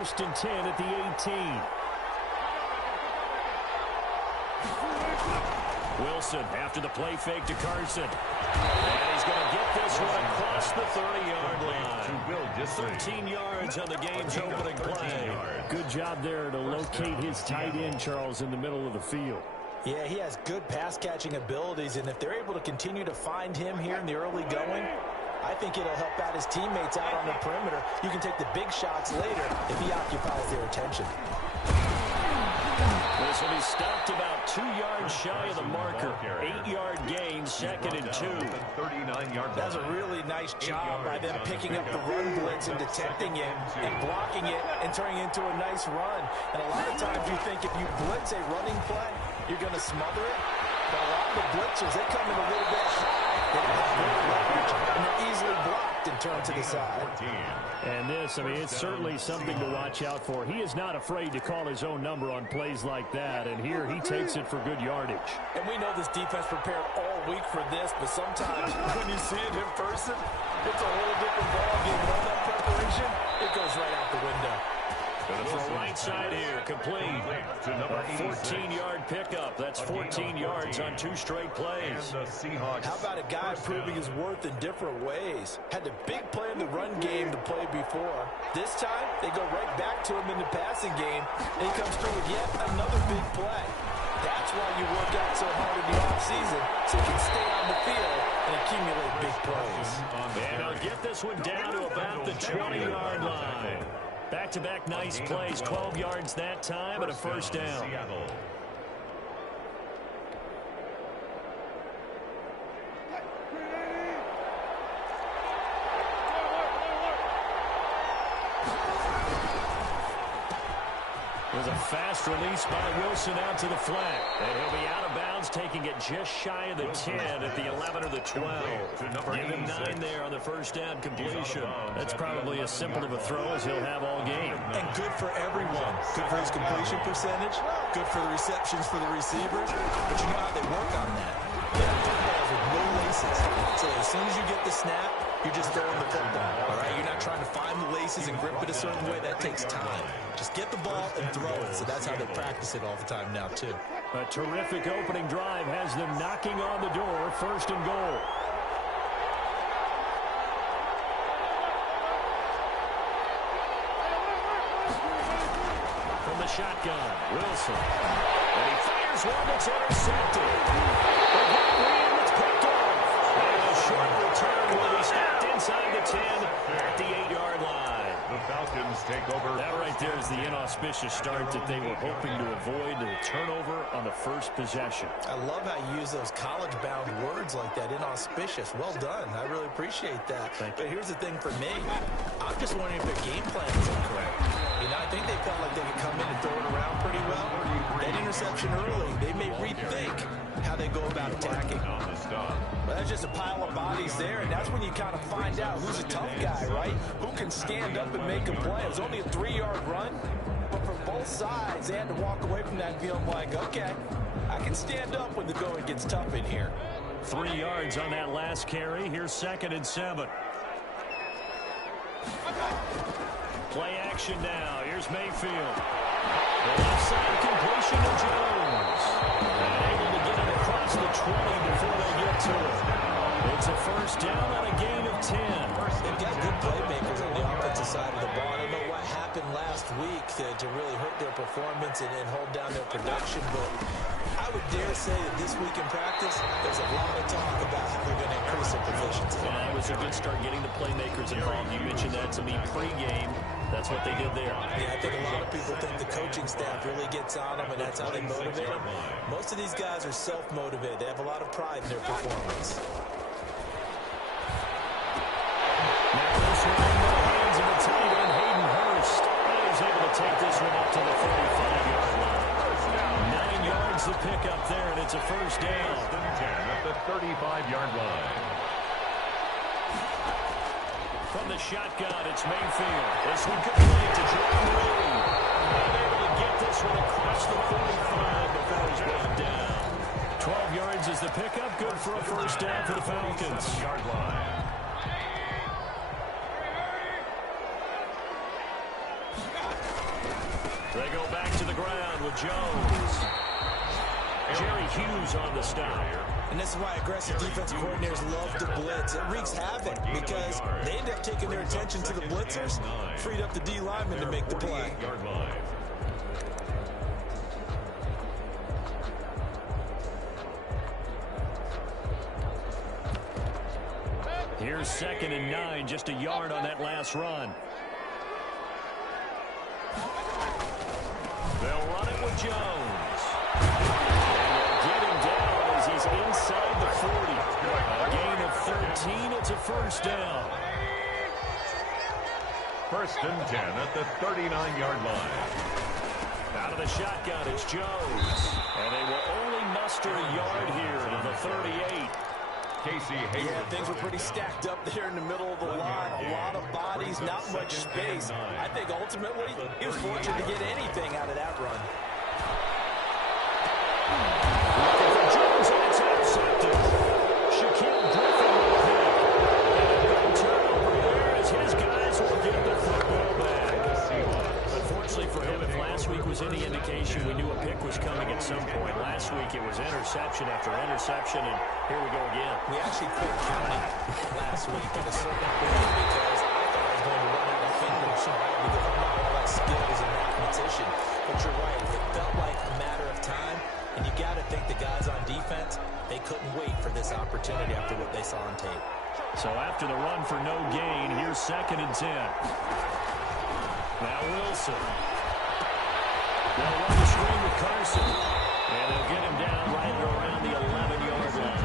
First and 10 at the 18. Wilson after the play fake to Carson. And he's going to get this one across the 30-yard line. 13 yards on the game's opening play. Good job there to locate his tight end, Charles, in the middle of the field. Yeah, he has good pass-catching abilities, and if they're able to continue to find him here in the early going, I think it'll help out his teammates out on the perimeter. You can take the big shots later if he occupies their attention. This one, he stopped about 2 yards shy of the marker. 8-yard gain, 2nd and 2. That's a really nice job by them picking up the run blitz and detecting it and blocking it and turning it into a nice run. And a lot of times you think if you blitz a running play, you're going to smother it. But a lot of the blitzers, they come in a little bit high. They don't have great leverage, and they're easily blocked and turned to the side. And this, I mean, it's certainly something to watch out for. He is not afraid to call his own number on plays like that, and here he takes it for good yardage. And we know this defense prepared all week for this, but sometimes when you see it in person, it's a whole different ballgame. And all that preparation, it goes right out the window. From right side here, complete. A 14-yard pickup. That's 14 yards on 2 straight plays. How about a guy proving his worth in different ways? Had the big play in the run game to play before. This time, they go right back to him in the passing game, and he comes through with yet another big play. That's why you work out so hard in the offseason, so you can stay on the field and accumulate big plays. And I'll get this one down to about the 20-yard line. Back-to-back nice plays, 12 yards that time, and a first down. There's a fast release by Wilson out to the flat. And he'll be out of bounds, taking it just shy of the 10 at the 11 or the 12. Give him 9 there on the first down completion. That's probably as simple of a throw as he'll have all game. And good for everyone. Good for his completion percentage. Good for the receptions for the receivers. But you know how they work on that. They have footballs with no laces. So as soon as you get the snap, you're just throwing the football. All right? You're not trying to find the laces and grip it a certain way. That takes time. Just get the ball and throw it. So that's how they practice it all the time now, too. A terrific opening drive has them knocking on the door. First and goal. From the shotgun, Wilson. And he fires one that's intercepted. It's picked off. And a short return will be stopped inside the 10 at the 8-yard line. The Falcons take over. That right there is the inauspicious start that they were hoping to avoid, the turnover on the first possession. I love how you use those college-bound words like that, inauspicious. Well done. I really appreciate that. But here's the thing for me. I'm just wondering if their game plan is incorrect. You know, I think they felt like they could come in and throw it around pretty well. That interception early, they may rethink how they go about attacking. But that's just a pile of bodies there, and that's when you kind of find out who's a tough guy, right? Who can stand up and make a play. It was only a 3-yard run, but for both sides, they had to walk away from that feeling like, okay, I can stand up when the going gets tough in here. 3 yards on that last carry. Here's 2nd and 7. Play action now. Here's Mayfield. The left side completion to Jones. And able to get it across the 20 before they get to it. It's a first down on a gain of 10. They've got good playmakers on the offensive side of the ball. I don't know what happened last week to really hurt their performance and hold down their production, but I would dare say that this week in practice, there's a lot of talk about how they're going to increase their proficiency. Yeah, it was a good start getting the playmakers involved. You mentioned that to me pregame. That's what they did there. Yeah, I think a lot of people think the coaching staff really gets on them, and that's how they motivate them. Most of these guys are self-motivated. They have a lot of pride in their performance. Now this one in the hands of the tight end, Hayden Hurst. And he's able to take this one up to the 35-yard line. 9 yards to pick up there, and it's a first down. At the 35-yard line. From the shotgun, it's Mayfield. This one complete to Jordan Reed. And able to get this one across the 45 before he's brought down. 12 yards is the pickup. Good for a first down for the Falcons. Yard line. They go back to the ground with Jones. Jerry Hughes on the stop. And this is why aggressive defense coordinators love to blitz. It wreaks havoc because they end up taking their attention to the blitzers, freed up the D lineman to make the play. Here's 2nd and 9, just a yard on that last run. They'll run it with Jones. Get him down as he's inside the 40. A gain of 13. It's a first down. 1st and 10 at the 39-yard line. Out of the shotgun, it's Jones. And they will only muster a yard here to the 38. Yeah, things were pretty stacked up there in the middle of the line. A lot of bodies, not much space. I think ultimately he was fortunate to get anything out of that run. Looking for Jones, and it's intercepted. Shaquille Griffin with him. And a turnover there as his guys will get the football back. Unfortunately for him, if last week was any indication, we knew a pick was coming at some point. Last week it was interception after interception, and here we go again. We actually quit counting last week in a certain way because I thought I was going to run out of fingers because I'm not all that skilled as a mathematician. But you're right, it felt like a matter of time, and you got to think the guys on defense, they couldn't wait for this opportunity after what they saw on tape. So after the run for no gain, here's 2nd and 10. Now Wilson. They'll run the screen with Carson. And they'll get him down right around the 11-yard line.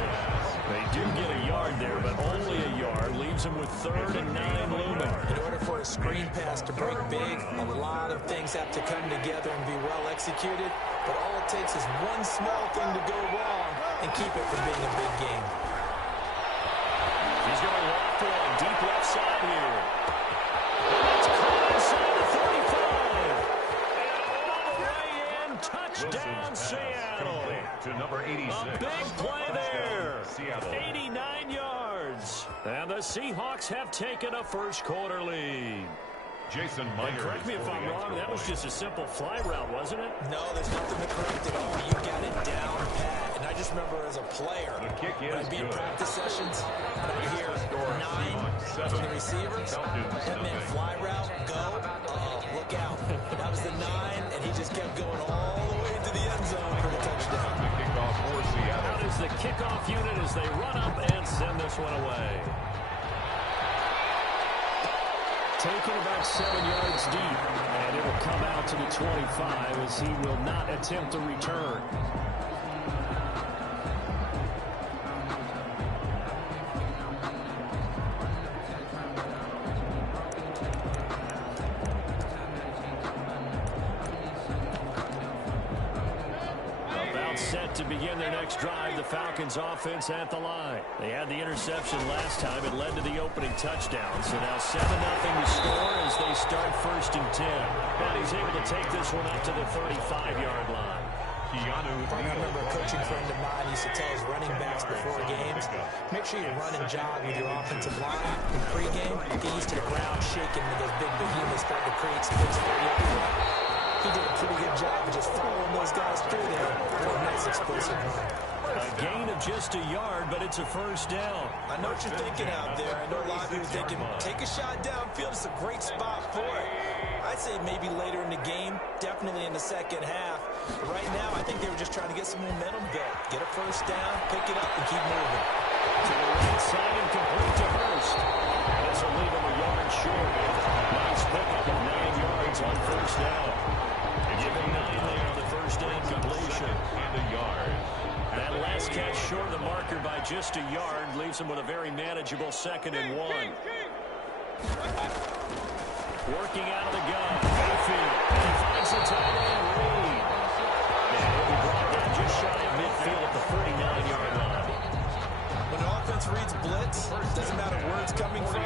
They do get a yard there, but only a yard. Leaves them with 3rd and 9 looming. In order for a screen pass to break big, a lot of things have to come together and be well executed. But all it takes is one small thing to go wrong and keep it from being a big game. He's going to walk one deep left side here. It's caught inside the 35. And all the way in, touchdown Seattle. To number 86. A big play there. 89 yards. And the Seahawks have taken a first-quarter lead. Jason Myers. Correct me if I'm wrong, that was just a simple fly route, wasn't it? No, there's nothing to correct at all. You got it down pat. And I just remember as a player, when I'd be in practice sessions, and I'd hear 9 from the receivers, that meant fly route, go, look out. That was the 9, and he just kept going all the way into the end zone for the touchdown. The kickoff for Seattle. Out is the kickoff unit as they run up and send this one away. Taken about 7 yards deep, and it will come out to the 25 as he will not attempt a return. Set to begin their next drive, the Falcons offense at the line. They had the interception last time. It led to the opening touchdown. So now 7-0 to score as they start 1st and 10. And he's able to take this one up to the 35-yard line. I remember a coaching friend of mine used to tell his running backs before games, make sure you run and jog with your offensive line. In pregame, get used to the ground shaking when those big behemoths start to create space for you. He did a pretty good job of just following those guys through there for a nice explosive run. A gain of just a yard, but it's a first down. I know what you're thinking out there. I know a lot of people are thinking, take a shot downfield. It's a great spot for it. I'd say maybe later in the game, definitely in the second half. But right now, I think they were just trying to get some momentum built. Get a first down, pick it up, and keep moving. To the right side and complete to Hurst. This will leave him a yard short. Nice pickup of 9 yards on first down. Give him 9 there on the first down completion. And a yard. That last catch short of the marker by just a yard leaves him with a very manageable 2nd and 1. Working out of the gun, Mayfield. And he finds the tight end, Reed. And he'll be brought down just shy of midfield at the 39-yard line. When the offense reads blitz, doesn't matter where it's coming from,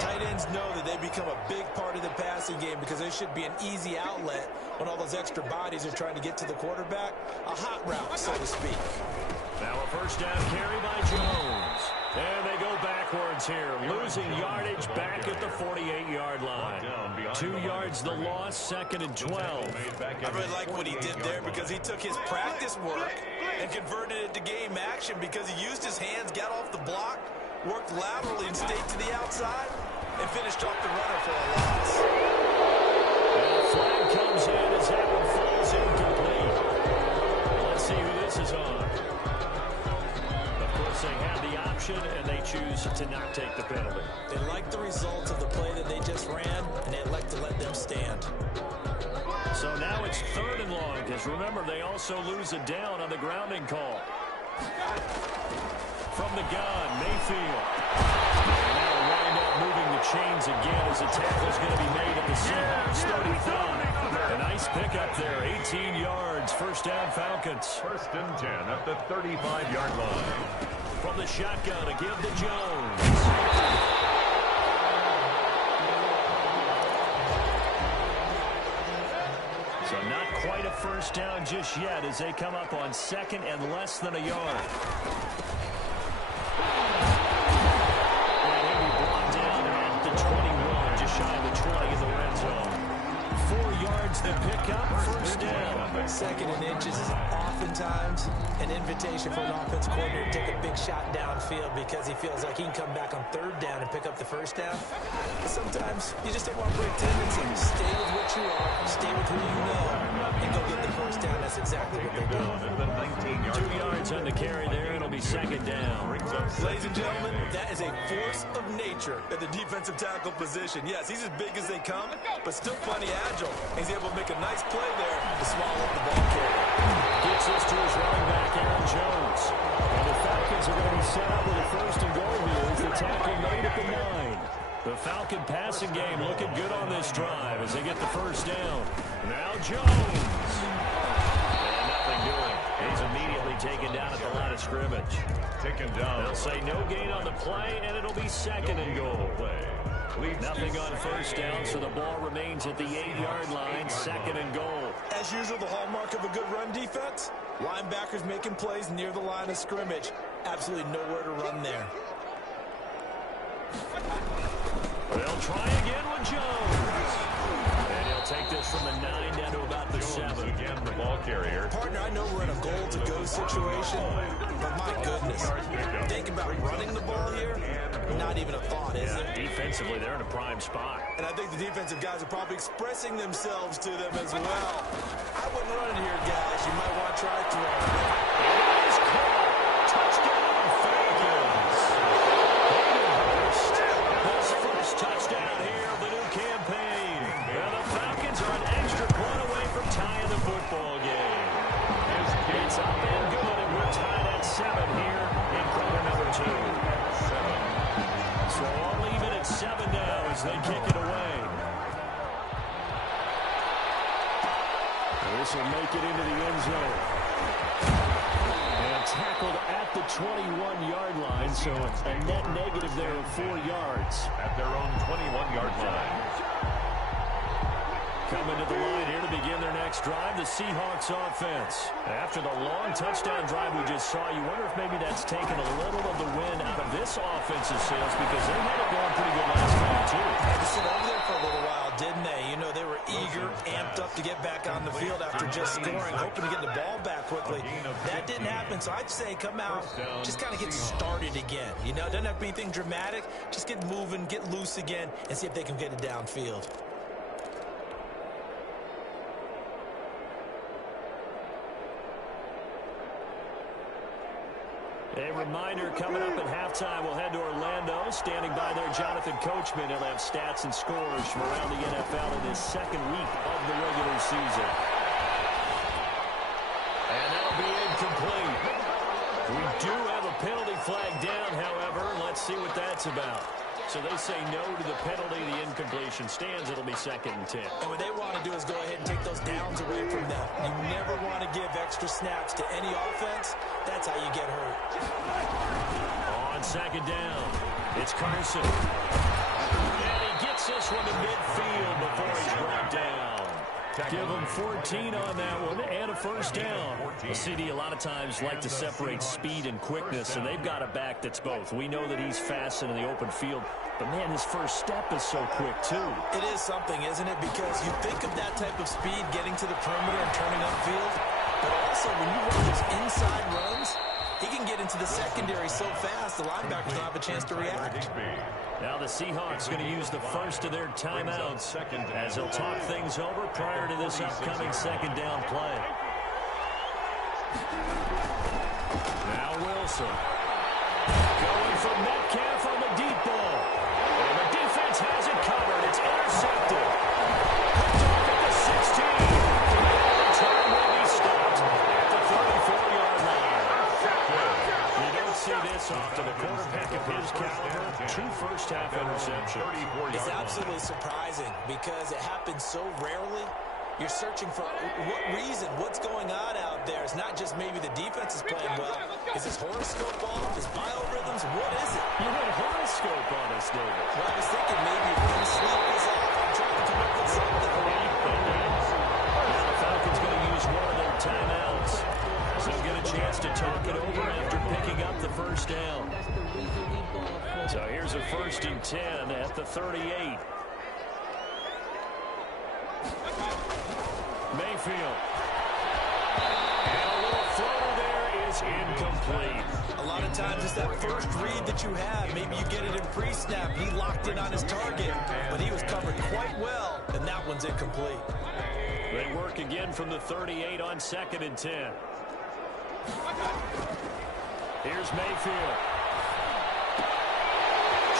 tight ends know that they become a big part of the passing game because there should be an easy outlet when all those extra bodies are trying to get to the quarterback. A hot route, so to speak. Now a first down carry by Jones. And they go backwards here, losing yardage back at the 48-yard line. 2 yards the loss, 2nd and 12. I really like what he did there because he took his practice work and converted it to game action because he used his hands, got off the block, worked laterally and stayed to the outside, and finished off the runner for a loss. And the flag comes in as that one falls incomplete. Let's see who this is on. Of course, they have the option, and they choose to not take the penalty. They like the results of the play that they just ran, and they elect to let them stand. So now it's 3rd and long, because remember, they also lose a down on the grounding call. From the gun, Mayfield. And now wind up moving the chains again as a tackle is going to be made at the Seahawks 35. A nice pickup there, 18 yards, 1st down Falcons. 1st and 10 at the 35-yard line. From the shotgun to give to Jones. So not quite a 1st down just yet as they come up on 2nd and less than a yard. And he'll be brought down at the 21, just shy of the 20 in the red zone. 4 yards the pickup, 1st down. 2nd and inches is oftentimes an invitation for an offense coordinator to take a big shot downfield because he feels like he can come back on 3rd down and pick up the 1st down. But sometimes you just don't want to break tendencies. Stay with what you are, stay with who you know, and go get the 1st down. That's exactly what they do. 2 yards on the carry there. It'll be 2nd down. Ladies and gentlemen, that is a force of nature at the defensive tackle position. Yes, he's as big as they come, but still plenty agile. He's able to make a nice play there to swallow up the ball carrier. Gets this to his running back, Aaron Jones. And the Falcons are going to be set up with a 1st and goal here as the tackle made at the 9. The Falcon passing game looking good on this drive as they get the 1st down. Now Jones. And nothing doing. He's immediately taken down at the line of scrimmage. Taken down. They'll say no gain on the play, and it'll be 2nd and goal. Nothing on 1st down, so the ball remains at the 8-yard line, 2nd and goal. As usual, the hallmark of a good run defense, linebackers making plays near the line of scrimmage. Absolutely nowhere to run there. They'll try again with Jones. And he'll take this from the 9 down to about the 7. Again, the ball carrier. Partner, I know we're in a goal-to-go situation, but my goodness, think about running the ball here, not even a thought, is it? Defensively, they're in a prime spot. And I think the defensive guys are probably expressing themselves to them as well. I wouldn't run it here, guys. You might want to try throwing. It is caught. Touchdown, Falcons. His 1st touchdown here of the new campaign. And the Falcons are an extra point away from tying the football game. It's up and good, and we're tied at 7 here in quarter number 2. So all even at 7 now as they kick it away. This will make it into the end zone. And tackled at the 21-yard line, so a net negative there of 4 yards. At their own 21-yard line. Coming to the line here to begin their next drive, the Seahawks offense. After the long touchdown drive we just saw, you wonder if maybe that's taken a little of the wind out of this offensive sales because they had it going pretty good last time, too. They had to sit over there for a little while, didn't they? You know, they were eager, amped up to get back on the field after just scoring, hoping to get the ball back quickly. That didn't happen, so I'd say come out, just kind of get started again. You know, it doesn't have to be anything dramatic. Just get moving, get loose again, and see if they can get it downfield. A reminder coming up at halftime, we'll head to Orlando. Standing by there, Jonathan Coachman. He'll have stats and scores from around the NFL in his 2nd week of the regular season. And that'll be incomplete. We do have a penalty flag down, however. Let's see what that's about. So they say no to the penalty. The incompletion stands. It'll be 2nd and 10. And what they want to do is go ahead and take those downs away from them. You never want to give extra snaps to any offense. That's how you get hurt. On 2nd down, it's Carson. And he gets this one to midfield before he's brought down. Give them 14 on that one and a first down. The CD a lot of times like to separate speed and quickness, and they've got a back that's both. We know that he's fast in the open field, but, man, his first step is so quick, too. It is something, isn't it? Because you think of that type of speed getting to the perimeter and turning upfield, but also when you run those inside runs, he can get into the secondary so fast the linebackers don't have a chance to react. Now the Seahawks going to use the first of their timeouts as they'll talk things over prior to this upcoming second down play. Now Wilson. Going for Metcalf on the deep ball. And the defense has it covered. It's intercepted. Picked off at the 16. The return will be stopped at the 34-yard line. You don't see this often. A quarterback of his caliber, 2 first-half interceptions. It's absolutely surprising because it happens so rarely. You're searching for what reason, what's going on out there. It's not just maybe the defense is playing well. Is his horoscope off? His biorhythms? What is it? You had a horoscope on us, David. Well, I was thinking maybe REM sleep is off. I'm trying to come up with something. Now the Falcons going to use one of their timeouts. So they'll get a chance to talk it over after picking up the first down. So here's a 1st and 10 at the 38. Mayfield. And a little floater there is incomplete. A lot of times it's that first read that you have. Maybe you get it in pre-snap. He locked in on his target, but he was covered quite well, and that one's incomplete. They work again from the 38 on 2nd and 10. Here's Mayfield.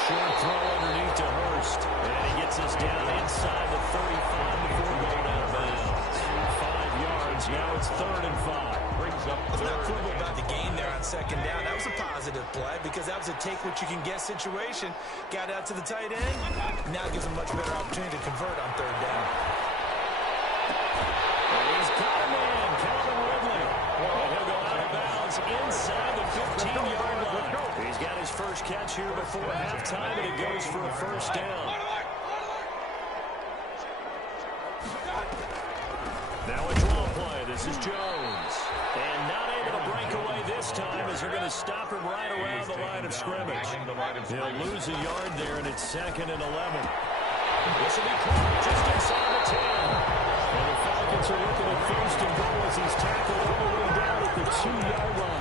Short throw underneath to Hurst. And he gets us down inside the 35 before going out of bounds. 5 yards. Now it's 3rd and 5. Let's not quibble about the gain there on 2nd down. That was a positive play because that was a take-what-you-can-get situation. Got out to the tight end. Now gives him a much better opportunity to convert on 3rd down. He's got a man, Calvin Ridley. And he'll go out of bounds inside the 15-yard line. He's got his first catch here before halftime, and it goes for a first down. Now a draw play. This is Jones. And not able to break away this time as they're going to stop him right around the line of scrimmage. He'll lose a yard there, and it's 2nd and 11. This will be caught just inside the 10. And the Falcons are looking at 1st and goal as he's tackled all the way down at the 2-yard line.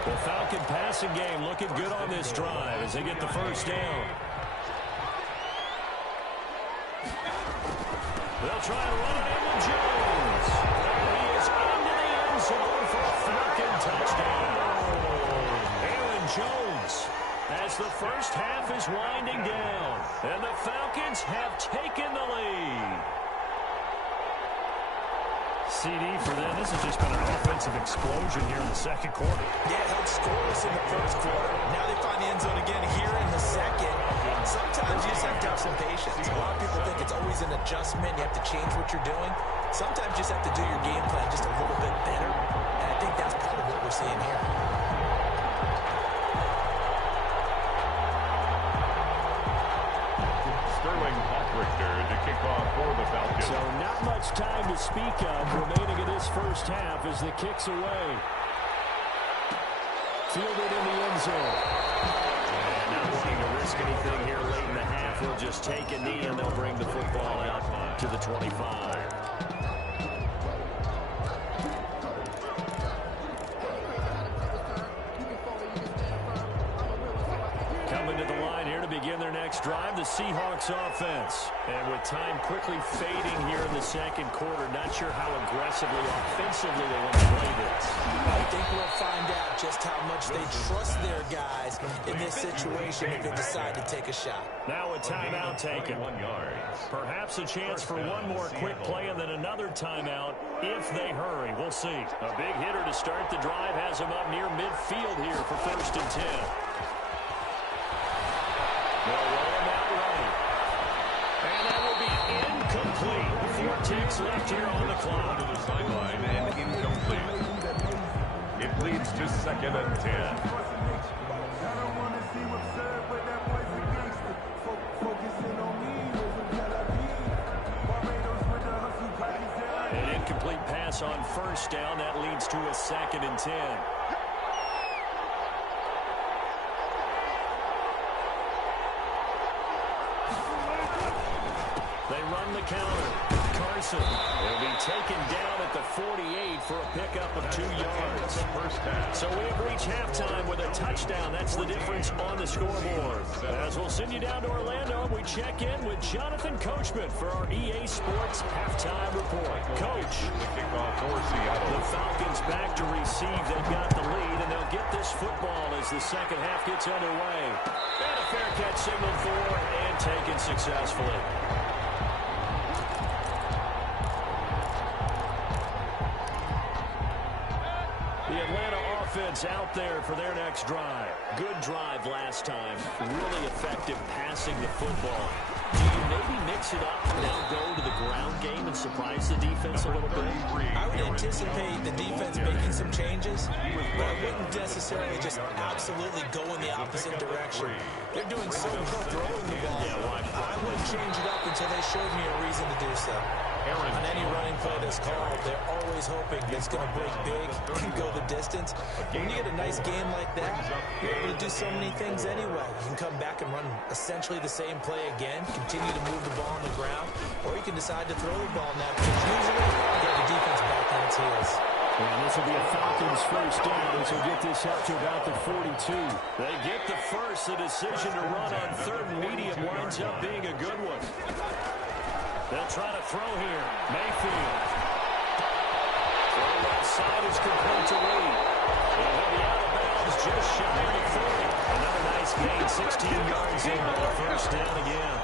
The Falcon passing game looking good on this drive as they get the first down. They'll try and run it into Jones. He is into the end zone for a Falcon touchdown. Aaron Jones as the first half is winding down. And the Falcons have taken the lead. CD for them. This has just been an offensive explosion here in the 2nd quarter. Yeah, held scoreless in the 1st quarter. Now they find the end zone again here in the 2nd. Sometimes you just have to have some patience. A lot of people think it's always an adjustment. You have to change what you're doing. Sometimes you just have to do your game plan just a little bit better. And I think that's part of what we're seeing here. To kick off for the Falcons. So not much time to speak of remaining in this first half as the kick's away. Fielded in the end zone. And not looking to risk anything here late in the half. He'll just take a knee and they'll bring the football out to the 25. Coming to the line here to begin their next drive, the Seahawks offense. And with time quickly fading here in the 2nd quarter, not sure how aggressively, offensively they want to play this. I think we'll find out just how much they trust their guys in this situation if they decide to take a shot. Now a timeout taken. 1 yard. Perhaps a chance for one more quick play and then another timeout if they hurry. We'll see. A big hitter to start the drive has him up near midfield here for 1st and 10. They'll roll him out right. And that will be incomplete. 4 ticks left here on the clock. To the sideline and incomplete. It leads to 2nd and 10. An incomplete pass on first down. That leads to a 2nd and 10. They run the counter. Carson will be taken down at the 48 for a pickup of 2 yards. So we have reached halftime with a touchdown. That's the difference on the scoreboard. As we'll send you down to Orlando, we check in with Jonathan Coachman for our EA Sports halftime report. Coach, the Falcons back to receive. They've got the lead, and they'll get this football as the second half gets underway. And a fair catch signaled for and taken successfully. The Atlanta offense out there for their next drive. Good drive last time. Really effective passing the football. Do you maybe mix it up and now go to the ground game and surprise the defense a little bit? I would anticipate the defense making some changes, but I wouldn't necessarily just absolutely go in the opposite direction. They're doing so well throwing the ball. I wouldn't change it up until they showed me a reason to do so. On any running play that's called, they're always hoping it's going to break big and go the distance. When you get a nice game like that, you're able to do so many things anyway. You can come back and run essentially the same play again, continue to move the ball on the ground, or you can decide to throw the ball now, because usually you get the defense back on its heels. And this will be a Falcons first down as we get this up to about the 42. They get the first. The decision to run on 3rd and medium winds up being a good one. They'll try to throw here. Mayfield. Throw left side is complete to Reed. And he'll be out of bounds just shy of the 40. Another nice gain, 16 yards in on the first down again.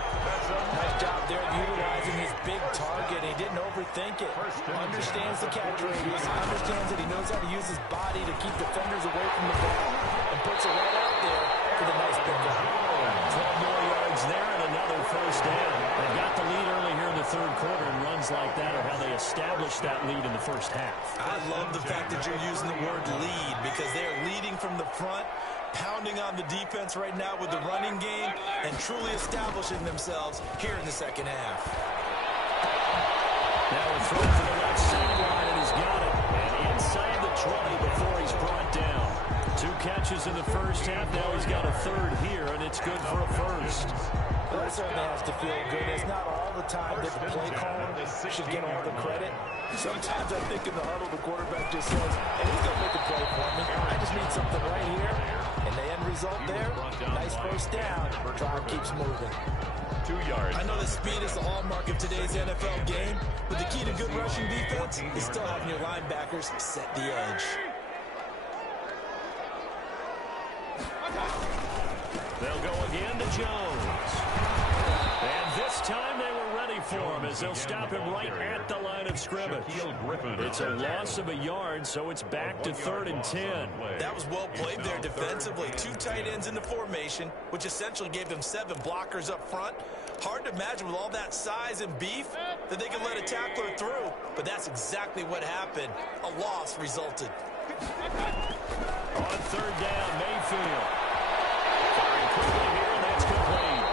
Nice job there utilizing his big target. He didn't overthink it. Understands the catch radius. Understands that he knows how to use his body to keep defenders away from the ball. And puts it right out there for the nice pickup. 12 more yards there and another first down. They've got the lead early here in the 3rd quarter, and runs like that are how they established that lead in the first half. I love the fact that you're using the word lead, because they are leading from the front, pounding on the defense right now with the running game, and truly establishing themselves here in the second half. Now a throw to the left sideline, and he's got it. And inside the 20 before he's brought down. 2 catches in the first half. Now he's got a 3rd here, and it's good for a first. Well, that certainly has to feel good. It's not all the time that the play caller should get all the credit. Sometimes I think in the huddle, the quarterback just says, hey, he's going to make a play for me. I just need something right here. And the end result there, nice first down. Drive keeps moving. 2 yards. I know that speed is the hallmark of today's NFL game, but the key to good rushing defense is still having your linebackers set the edge. They'll go again to Jones. And this time they were ready for him as they'll stop him right at the line of scrimmage. It's a loss of a yard, so it's back to 3rd and 10. That was well played there defensively. 2 tight ends in the formation, which essentially gave them 7 blockers up front. Hard to imagine with all that size and beef that they could let a tackler through, but that's exactly what happened. A loss resulted. On 3rd down, Mayfield. Firing quickly here, and that's complete.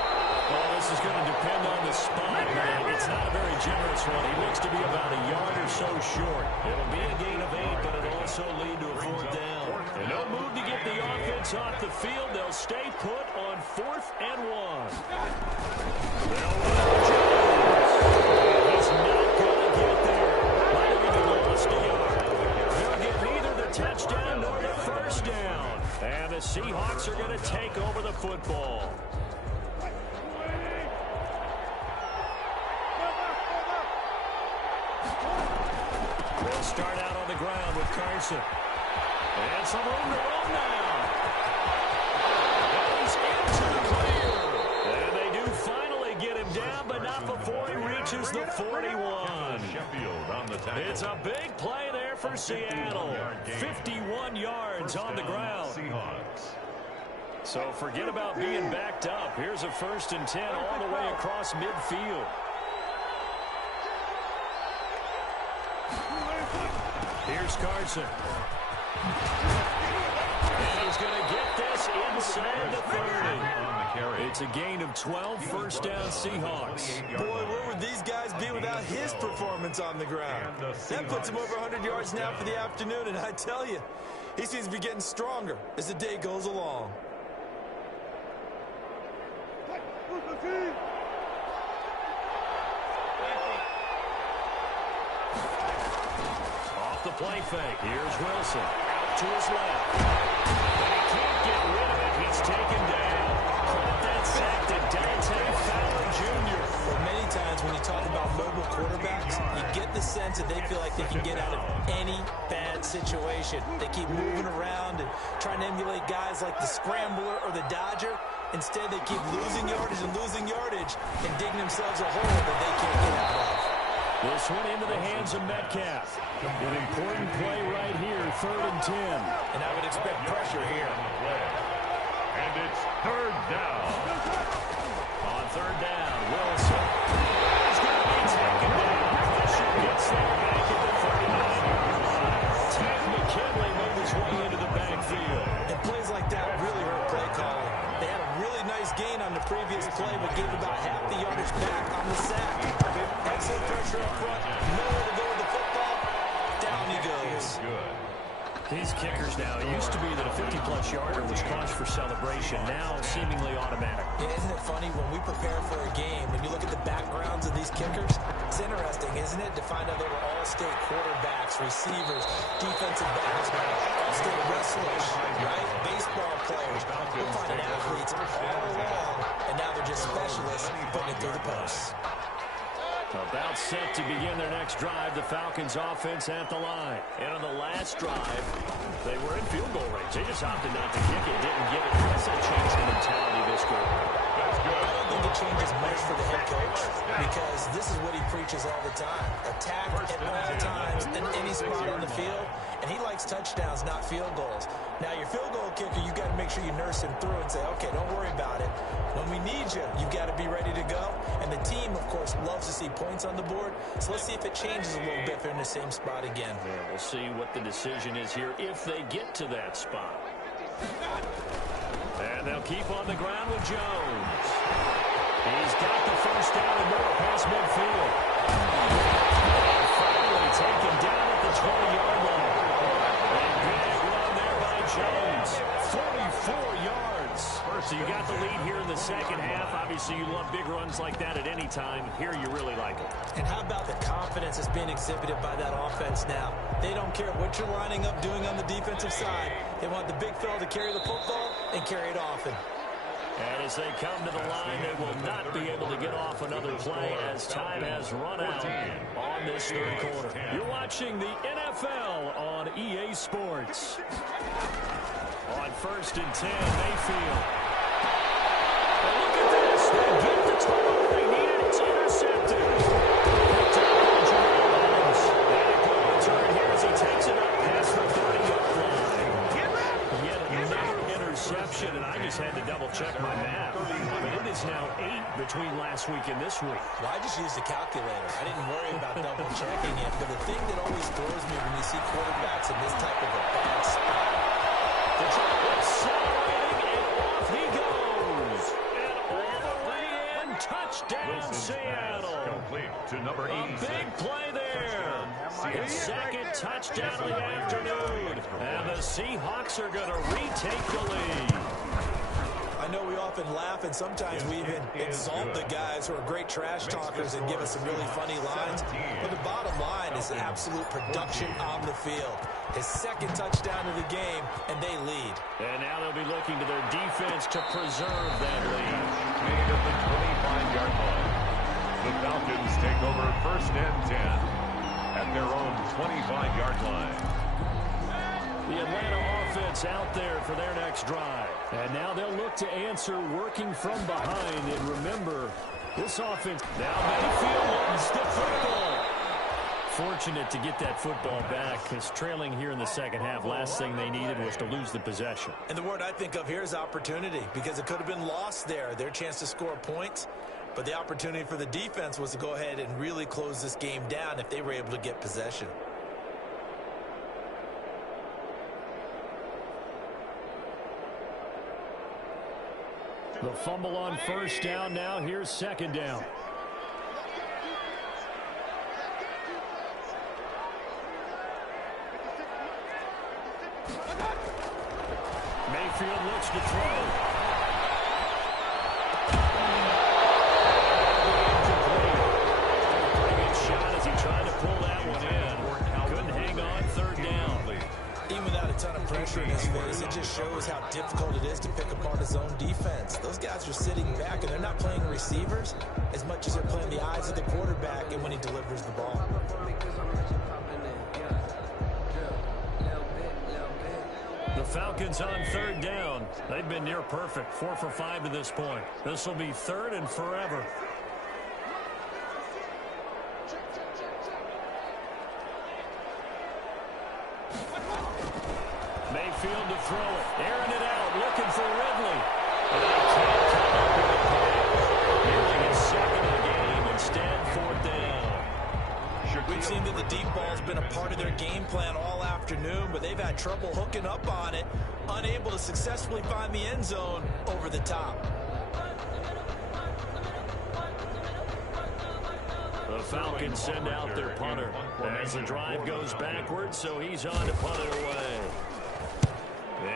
Well, this is going to depend on the spot, man. It's not a very generous one. He looks to be about a yard or so short. It'll be a gain of 8, but it'll also lead to a 4th down. And no move to get the offense off the field. They'll stay put on 4th and 1. They'll run Jones. He's not going to get there. Might have even lost a yard. They'll get neither the touchdown nor the first down. And the Seahawks are going to take over the football. They'll start out on the ground with Carson. And some room to run now. And he's into the clear. And they do finally get him down, but not before he reaches the 41. It's a big play there for Seattle. 51 yards on the ground. So forget about being backed up. Here's a 1st and 10 all the way across midfield. Here's Carson. And he's going to get this inside the 30. It's a gain of 12, first down Seahawks. Boy, where would these guys be without his performance on the ground? That puts him over 100 yards now for the afternoon, and I tell you, he seems to be getting stronger as the day goes along. Off the play fake. Here's Wilson. Out to his left. But he can't get rid of it. He's taken down. Credit that sack to Dante Fowler Jr. Well, many times when you talk about mobile quarterbacks, you get the sense that they feel like they can get out of any bad situation. They keep moving around and trying to emulate guys like the Scrambler or the Dodger. Instead, they keep losing yardage and digging themselves a hole that they can't get out of. This one into the hands of Metcalf. An important play right here, 3rd and 10. And I would expect pressure here. And it's 3rd down. On 3rd down, Wilson. He's going to be taken down. Fisher gets there back at the 39-yard line. Ted McKinley made his way into the backfield. And plays like that really hurt play calling. They had a really nice gain on the previous play, but gave about half the yardage back on the sack. Excellent pressure up front. Nowhere to go with the football. Down he goes. These kickers now, it used to be that a 50-plus yarder was cause for celebration. Now, seemingly automatic. Yeah, isn't it funny when we prepare for a game, when you look at the backgrounds of these kickers, it's interesting, isn't it, to find out they were all-state quarterbacks, receivers, defensive backs, all-state wrestlers, right? Baseball players. We're finding athletes all along, and now they're just specialists putting it through the posts. About set to begin their next drive. The Falcons offense at the line. And on the last drive, they were in field goal range. They just opted not to kick it, didn't get it. That's a change in mentality this game. That's good. I don't think it changes much for the head coach because this is what he preaches all the time. Attack at all times in any spot on the field. And he likes touchdowns, not field goals. Now, your field goal kicker, you got to make sure you nurse him through and say, okay, don't worry about it. When we need you, you've got to be ready to go. And the team, of course, loves to see points on the board. So let's see if it changes a little bit if they're in the same spot again. Yeah, we'll see what the decision is here if they get to that spot. And they'll keep on the ground with Jones. He's got the first down and more past midfield. And finally taken down at the 20-yard line. And big run there by Jones. 44 yards. So you got the lead here in the second half. Obviously, you love big runs like that at any time. Here, you really like it. And how about the confidence that's being exhibited by that offense now? They don't care what you're lining up doing on the defensive side. They want the big fella to carry the football and carry it often. And as they come to the line, they will not be able to get off another play as time has run out on this third quarter. You're watching the NFL on EA Sports. On 1st and 10, Mayfield. And look at this. They get the turnover they needed. It's intercepted. Picked up by Jamal Adams. And a good return here as he takes it up past the 30-yard line. Yet another interception, and I just had to double-check my math. But it is now 8 between last week and this week. Well, I just used a calculator. I didn't worry about double-checking it. But the thing that always throws me when you see quarterbacks in this type of a bad spot, accelerating, and off he goes. And all the way in, touchdown Seattle. Complete to number 8. Big play there. His second touchdown of the afternoon. And the Seahawks are going to retake the lead. I know we often laugh, and sometimes we even insult the guys who are great trash talkers and give us some really funny lines. But the bottom line is absolute production on the field. His second touchdown of the game, and they lead. And now they'll be looking to their defense to preserve that lead. Made at the 25-yard line. The Falcons take over 1st and 10 at their own 25-yard line. The Atlanta offense out there for their next drive. And now they'll look to answer working from behind. And remember, this offense, now Mayfield wants the football. Fortunate to get that football back because trailing here in the second half, last thing they needed was to lose the possession. And the word I think of here is opportunity because it could have been lost there. Their chance to score points. But the opportunity for the defense was to go ahead and really close this game down if they were able to get possession. The fumble on first down now. Here's second down. Mayfield looks to throw. Pretty good shot as he tried to pull that one in. Couldn't hang on. Third down. Even without a ton of pressure in his face, it just shows how difficult it is to pick apart his own defense. Those guys are sitting back, and they're not playing receivers as much as they're playing the eyes of the quarterback and when he delivers the ball. The Falcons on third down. They've been near perfect. 4 for 5 to this point. This will be third and forever. Mayfield to throw it. Airing it out. Looking for Ridley. And he can't come up with a pass. Nearly his second of the game. Instead, fourth down. We've seen that the deep ball's been a part of their game plan all afternoon, but they've had trouble hooking up on it, unable to successfully find the end zone over the top. The Falcons send out their punter as the drive goes backwards, so he's on to punt it away.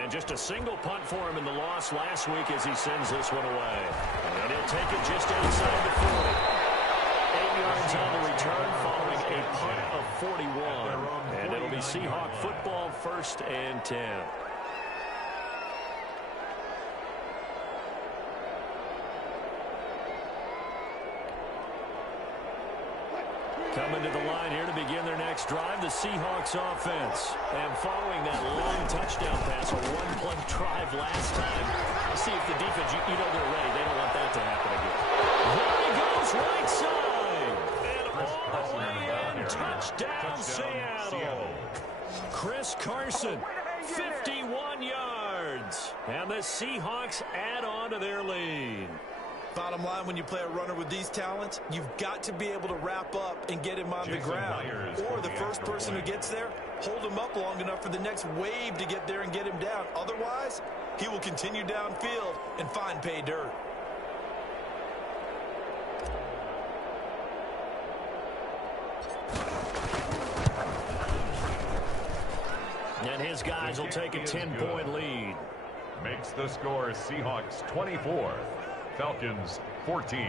And just a single punt for him in the loss last week as he sends this one away. And he'll take it just outside the 40. 8 yards on the return following a punt of 41. And it'll be Seahawk football, 1st and 10. Coming to the line here to begin their next drive, the Seahawks offense. And following that long touchdown pass, a one-play drive last time, let's see if the defense, you know they're ready. They don't want that to happen again. There he goes, right side. And all the way in, touchdown Seattle. Chris Carson, 51 yards. And the Seahawks add on to their lead. Bottom line, when you play a runner with these talents, you've got to be able to wrap up and get him on the ground. Or the first person who gets there, hold him up long enough for the next wave to get there and get him down. Otherwise, he will continue downfield and find pay dirt. And his guys will take a 10-point lead. Makes the score Seahawks 24. Falcons 14.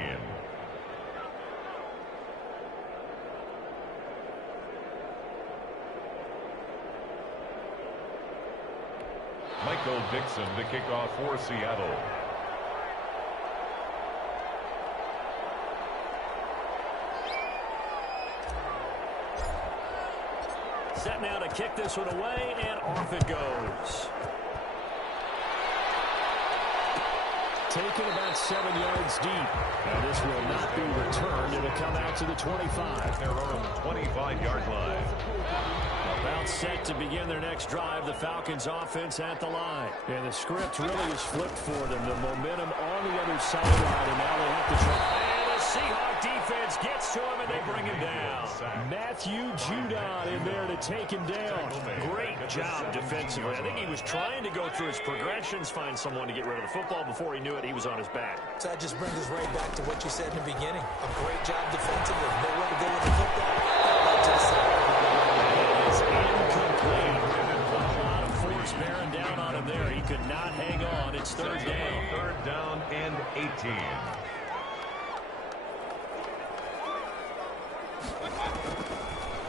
Michael Dixon to kick off for Seattle. Set now to kick this one away, and off it goes. Taken about 7 yards deep. And this will not be returned. It'll come out to the 25. Their own 25-yard line. About set to begin their next drive. The Falcons offense at the line. And the script really is flipped for them. The momentum on the other sideline, and now they have to try. And the Seahawk defense gets to him, and they bring him down. Matthew Judon in there to take him down. Great job defensively. I think he was trying to go through his progressions, find someone to get rid of the football. Before he knew it, he was on his back. So that just brings us right back to what you said in the beginning. A great job defensively. Nowhere to go with the football. Right to the side. It's incomplete. A lot of force bearing down on him there. He could not hang on. It's third down. Third down and 18.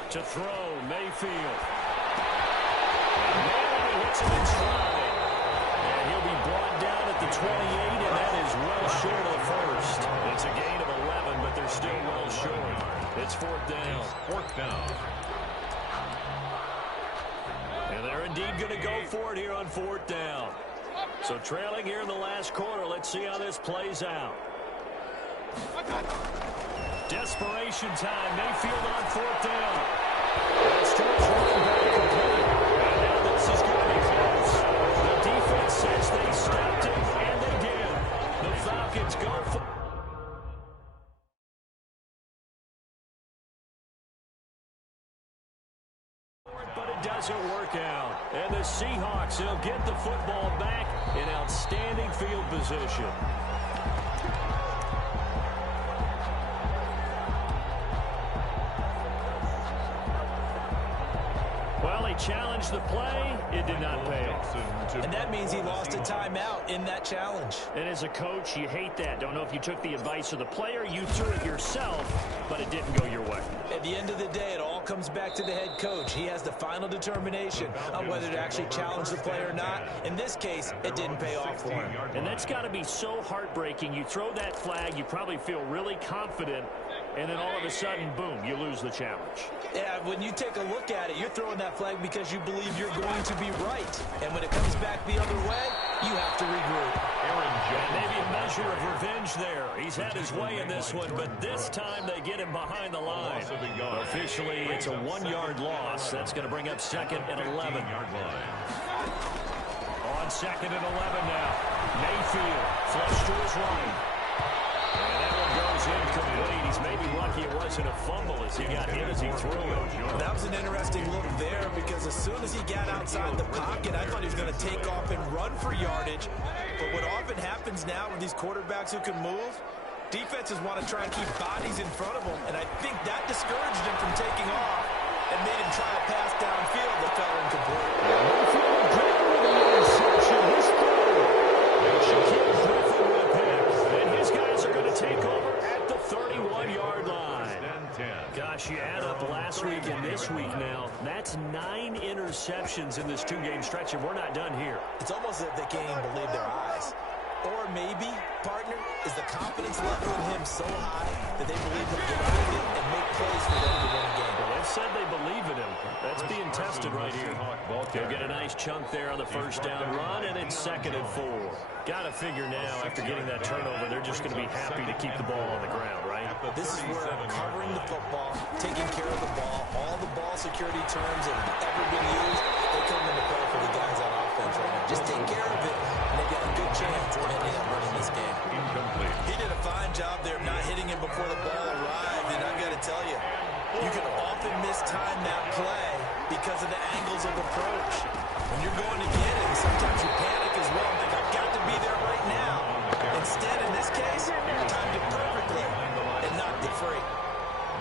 To throw, Mayfield. And now he hits him in stride. And he'll be brought down at the 28, and that is well short of the first. It's a gain of 11, but they're still well short. It's fourth down. Fourth down. And they're indeed going to go for it here on fourth down. So trailing here in the last quarter, let's see how this plays out. Desperation time. Mayfield on fourth down. Stretch running back complete. And now this is going to be close. The defense says they stopped it, and they did. The Falcons go for... But it doesn't work out. And the Seahawks, they'll get the football back in outstanding field position. Well, he challenged the play. It did not pay off. And that means he lost a timeout in that challenge. And as a coach, you hate that. Don't know if you took the advice of the player, you threw it yourself, but it didn't go your way. At the end of the day, it all comes back to the head coach. He has the final determination on whether to actually challenge the play or not. In this case, it didn't pay off for him. And that's got to be so heartbreaking. You throw that flag, you probably feel really confident, and then all of a sudden, boom, you lose the challenge. Yeah, when you take a look at it, you're throwing that flag because you believe you're going to be right. And when it comes back the other way, you have to regroup. Maybe a measure of revenge there. He's had his way in this one, but this time they get him behind the line. Officially, it's a 1-yard loss. That's going to bring up second and 11. On second and 11 now. Mayfield flush to his right. And that one goes incomplete. He's maybe lucky it wasn't a fumble as he got hit as he threw it. That was an interesting look there because as soon as he got outside the pocket, I thought he was going to take off and run for yardage. But what often happens now with these quarterbacks who can move, defenses want to try and keep bodies in front of them. And I think that discouraged him from taking off and made him try a pass downfield that fell incomplete. Mayfield again with an interception. His third. Shaquille Griffin with a pick. And his guys are going to take over at the 31-yard line. Gosh, you add up last week and this week now. That's 9 interceptions in this 2-game stretch, and we're not done here. It's almost as if they can't even believe their eyes. Or maybe, partner, is the confidence level in him so high that they believe he'll get out of it and make plays for them to win a game. Well, they've said they believe in him. That's being tested right here. They'll get a nice chunk there on the first down run, and it's second and 4. Got to figure now, after getting that turnover, they're just going to be happy to keep the ball on the ground, right? This is where covering the football, taking care of the ball, all the ball security terms that have ever been used, they come into play for the guys on offense right now. Just take care of it, and they've got a good chance of ending up winning this game. Incomplete. He did a fine job there of not hitting him before the ball arrived, and I've got to tell you, you can often mistime that play because of the angles of approach. When you're going to get it, sometimes you panic as well and think, I've got to be there right now. Instead, in this case, you timed it perfectly and knocked it free.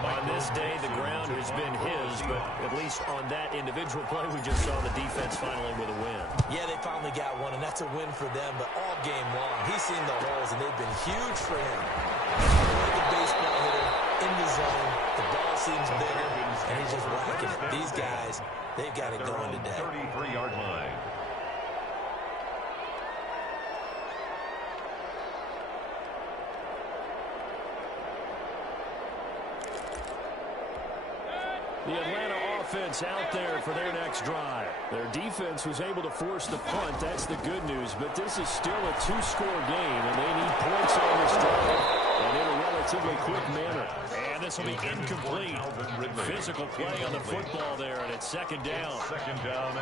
On this day, the ground has been his, but at least on that individual play, we just saw the defense finally with a win. Yeah, they finally got one, and that's a win for them, but all game long, he's seen the holes, and they've been huge for him. Like a baseball hitter, in the zone, the ball seems bigger, and he's just whacking it. These guys, they've got it going today. 33-yard line. The Atlanta offense out there for their next drive. Their defense was able to force the punt. That's the good news. But this is still a 2-score game, and they need points on this drive, and in a relatively quick manner. And this will be incomplete. Physical play on the football there, and it's second down.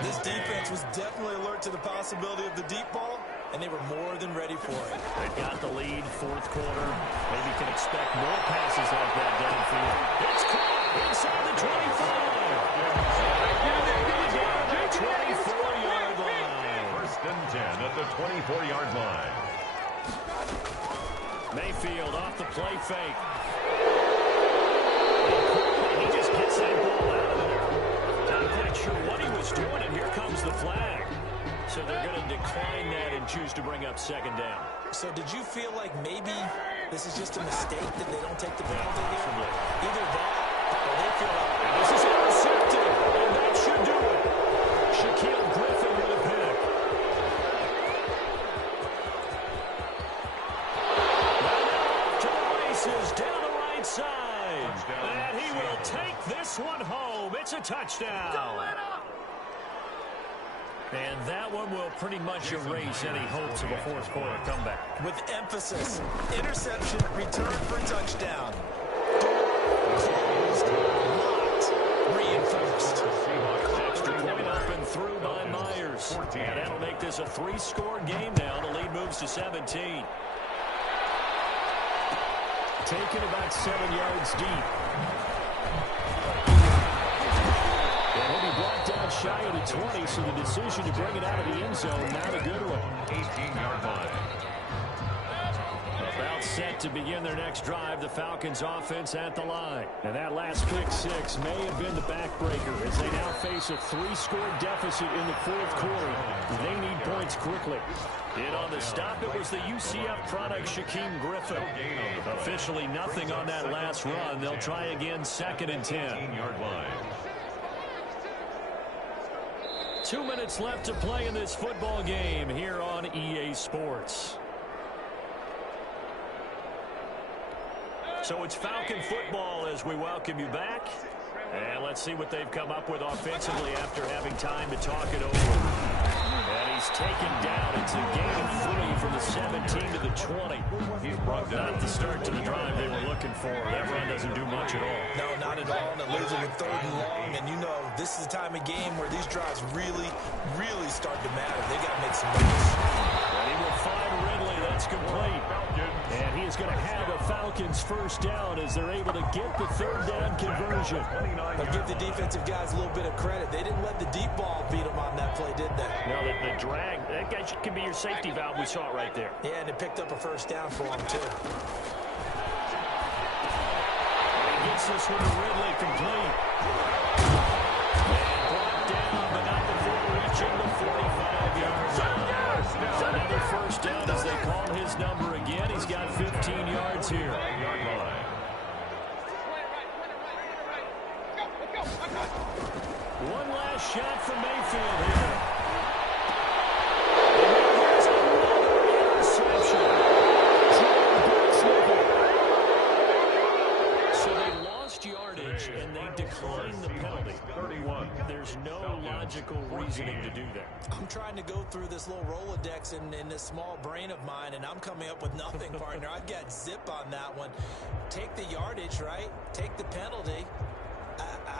This defense was definitely alert to the possibility of the deep ball, and they were more than ready for it. They got the lead, fourth quarter. Maybe can expect more passes like that downfield. It's caught inside the 25. And they're going down to the 24-yard line. First and 10 at the 24-yard line. Mayfield off the play fake. He just gets that ball out of there. Not quite sure what he was doing, and here comes the flag. So they're going to decline that and choose to bring up second down. So did you feel like maybe this is just a mistake that they don't take the penalty here? Either that or they feel like, and this is intercepted, and that should do it. Shaquille Griffin with a pick. Now to the races, down the right side. And he will take this one home. It's a touchdown. And that one will pretty much erase any hopes of a fourth quarter comeback. with emphasis, interception, return for touchdown. Closed, locked, reinforced. Extra point up and through by Myers. And that'll make this a 3-score game now. The lead moves to 17. Taken about 7 yards deep. And he'll be brought down shy of the 20, so the decision to bring it out of the end zone, not a good one. 18-yard line. A About set to begin their next drive, the Falcons offense at the line. And that last pick six may have been the backbreaker as they now face a 3-score deficit in the fourth quarter. They need points quickly. In on the stop, it was the UCF product, Shaquem Griffin. Officially nothing on that last run. They'll try again, 2nd and 10. 15-yard line. 2 minutes left to play in this football game here on EA Sports. So it's Falcon football as we welcome you back. And let's see what they've come up with offensively after having time to talk it over. And he's taken down. It's a gain of 3 from the 17 to the 20. He's brought down. Not the start to the drive they were looking for. That run doesn't do much at all. No, not at all. And it leaves them with 3rd and long. And you know, this is the time of game where these drives really start to matter. They got to make some moves. And he will find Ridley. That's complete. And he is going to have a Falcons first down as they're able to get the 3rd down conversion. But give the defensive guys a little bit of credit. They didn't let the deep ball beat them on that play, did they? No, the drag, that guy can be your safety valve. We saw it right there. Yeah, and it picked up a first down for him, too. And he gets this one to Ridley complete. And brought down, but not before reaching the 45-yard line. Another first down as they call his number again. He's got 15 yards here. One last shot from Mayfield here. And there's another interception. So they lost yardage and they declined the penalty. 31. There's no logical reasoning to do that. I'm trying to go through this little Rolodex in this small brain of mine, and I'm coming up with nothing, partner. I've got zip on that one. Take the yardage, right? Take the penalty.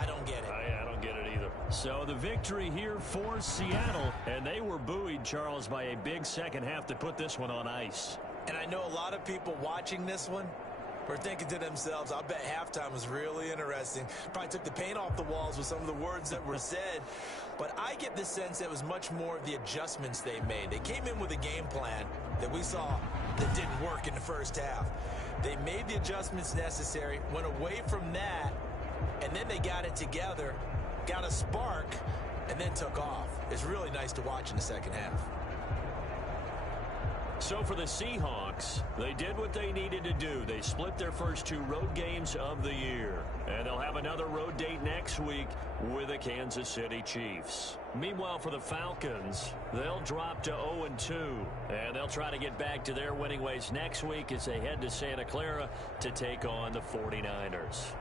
I don't get it. I don't get it either. So the victory here for Seattle, and they were buoyed, Charles, by a big second half to put this one on ice. And I know a lot of people watching this one were thinking to themselves, I bet halftime was really interesting. Probably took the paint off the walls with some of the words that were said. But I get the sense it was much more of the adjustments they made. They came in with a game plan that we saw that didn't work in the first half. They made the adjustments necessary, went away from that, and then they got it together, got a spark, and then took off. It's really nice to watch in the second half. So for the Seahawks, they did what they needed to do. They split their first 2 road games of the year. And they'll have another road date next week with the Kansas City Chiefs. Meanwhile, for the Falcons, they'll drop to 0-2. And they'll try to get back to their winning ways next week as they head to Santa Clara to take on the 49ers.